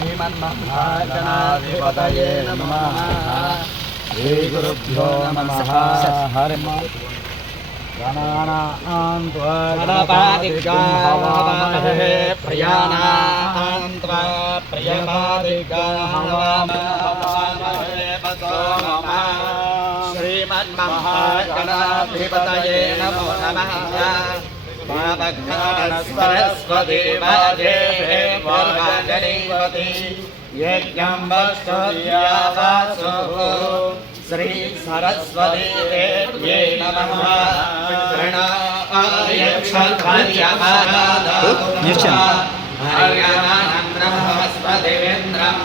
श्रीमन्महागणाधिपतये नमः। श्रीगुरुभ्यो नमः। हरिः गणानां त्वा गणपतिर्गणहवामहे प्रियाणां त्वा प्रियपादिर्गणहवामहे वसो नमः। श्रीमन्महागणाधिपतये नमो नमः। सरस्वती वाजेः पूर्वाजलिवती यज्ञं वस्तुर्यावासुः श्री सरस्वती देव्यै नमः। प्रणवाय हर्यमानं ब्रह्मस्पतिन्द्रं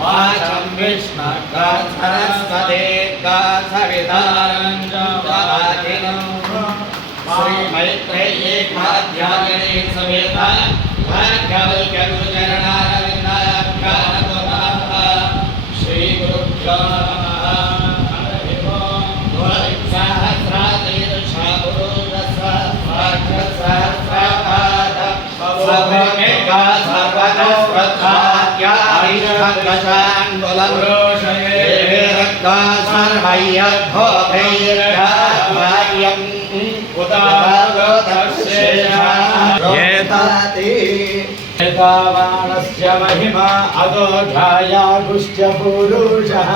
वाचं विष्णु सरस्वती सवितारं श्री मैत्रेयी खाद्यायनी समेता श्री गुरुभ्यो एतावानस्य महिमा अदोधायागुश्च पुरुषः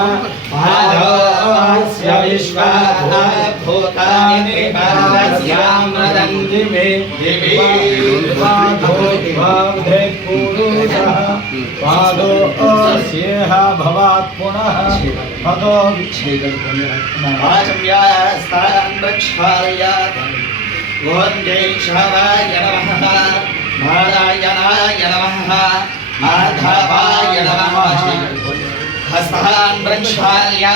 माधवस्य विश्वाभूतानि पादस्यामृदन्ति मे दिवि पादोद्भवे पुरुषः पादो अस्येह भवात् पुनः पदो वाचम्यास्तां प्रक्षालयात् गोन्देक्षवाय नमः। नारायणाय नमः। माधवाय नमः। हस्तान् प्रक्षाल्य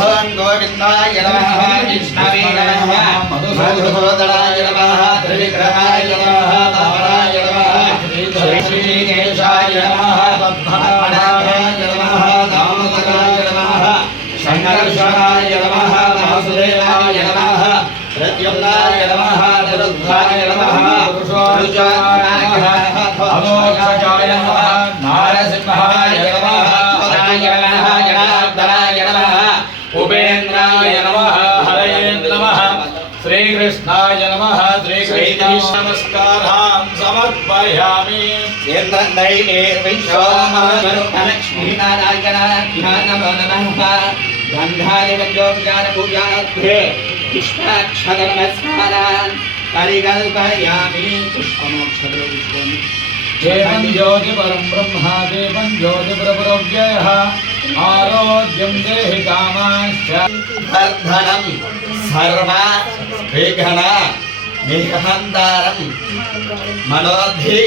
ओं गोविन्दाय नमः। विष्णवे नमः। मधुसूदनाय नमः। त्रिविक्रमाय नमः। दामनाय नमः। श्रीकेशाय नमः। पद्मनाभाय नमः। दामोदराय नमः। शङ्करशनाय नमः। वासुदेवाय नमः। प्रद्युम्नाय नमः। निरुद्धाय नमः। पुरुषोत्तमाय नमः। अमोघाय नमः। नारसिंहाय नमः। नमः। जनार्दनाय नमः। उपेन्द्राय नमः। हरये नमः। श्रीकृष्णाय नमः। श्रीकृष्ण नमस्कारान् समर्पयामि। लक्ष्मीनारायणाभ्यां नमो नमः। गन्धादिपञ्चोपचारपूजाभ्ये पुष्पाक्षरनमस्कारान् परिकल्पयामि। पुष्पमोक्षदोष्वम् देवं ज्योतिपरं ब्रह्मा देवं ज्योतिप्रभुरव्ययः आरोग्यं देहि कामांश्च वर्धनं सर्वा विघ्ना निहन्तारं मनोद्धि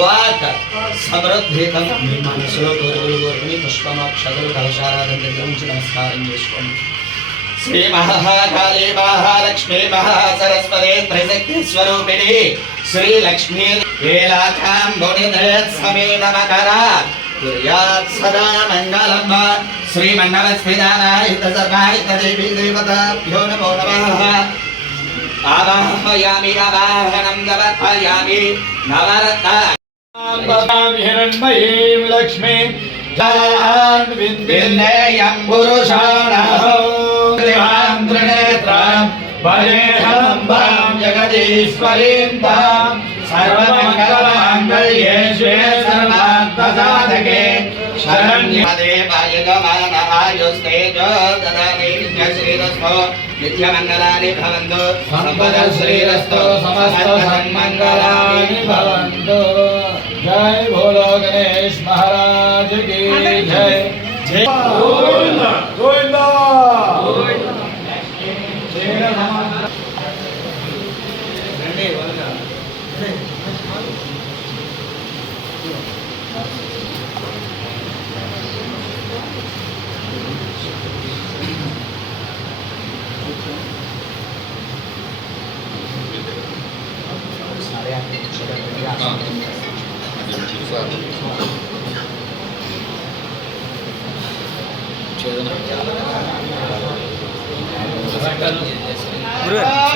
वाक् समृद्धितं मनसो गुरुगुरुगुरुनि पुष्पमोक्षदो कलशाराधनं नमस्कारं చేసుకోండి। श्री महाकाली महालक्ष्मी महासरस्वती त्रिशक्ति स्वरूपिणी श्री लक्ष्मी समेत मकरा कुर्यात् सदा मंगलम्। श्रीमन्नवस्थितानाहित सर्वाहित देवी देवताभ्यो नमो नमः। आवाहयामि आवाहनं समर्पयामि। नवरत्नां हिरण्मयीं लक्ष्मी विन्देयं पुरुषाणः त्रिनेत्रां वरेहम्बां जगदीश्वरीं तां सर्वमङ्गलमाङ्गल्ये शिवे सर्वार्थसाधके शरण्ये देवाय नमः। आयुस्तेजो ददाति श्रीरस्तो नित्यमङ्गलानि भवन्तु। सम्पदश्रीरस्तो समस्त सन्मङ्गलानि भवन्तु। जय बोलो गणेश महाराज की जय। जय गोविंदा गोविंदा गोविंदा।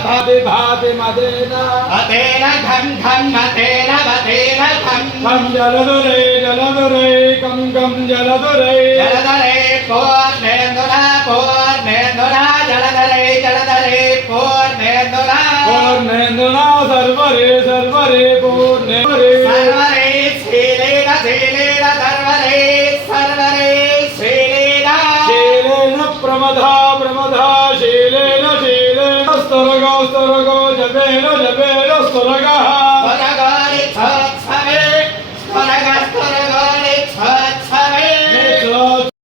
भाति भाति मदेना अतेन घन घन मतेन वतेन घन कं जलधरे जलधरे कं जलधरे जलधरे पूर्णेन्दुना पूर्णेन्दुना जलधरे जलधरे पूर्णेन्दुना पूर्णेन्दुना सर्वरे सर्वरे पूर्णेन्दुरे सर्वरे शीलेन शीलेन सर्वरे सर्वरे शीलेन शीलेन प्रमदा प्रमदा शीलेन शीलेन स्तरगो स्तरगो जपेन जपेन स्तरगः पदगारि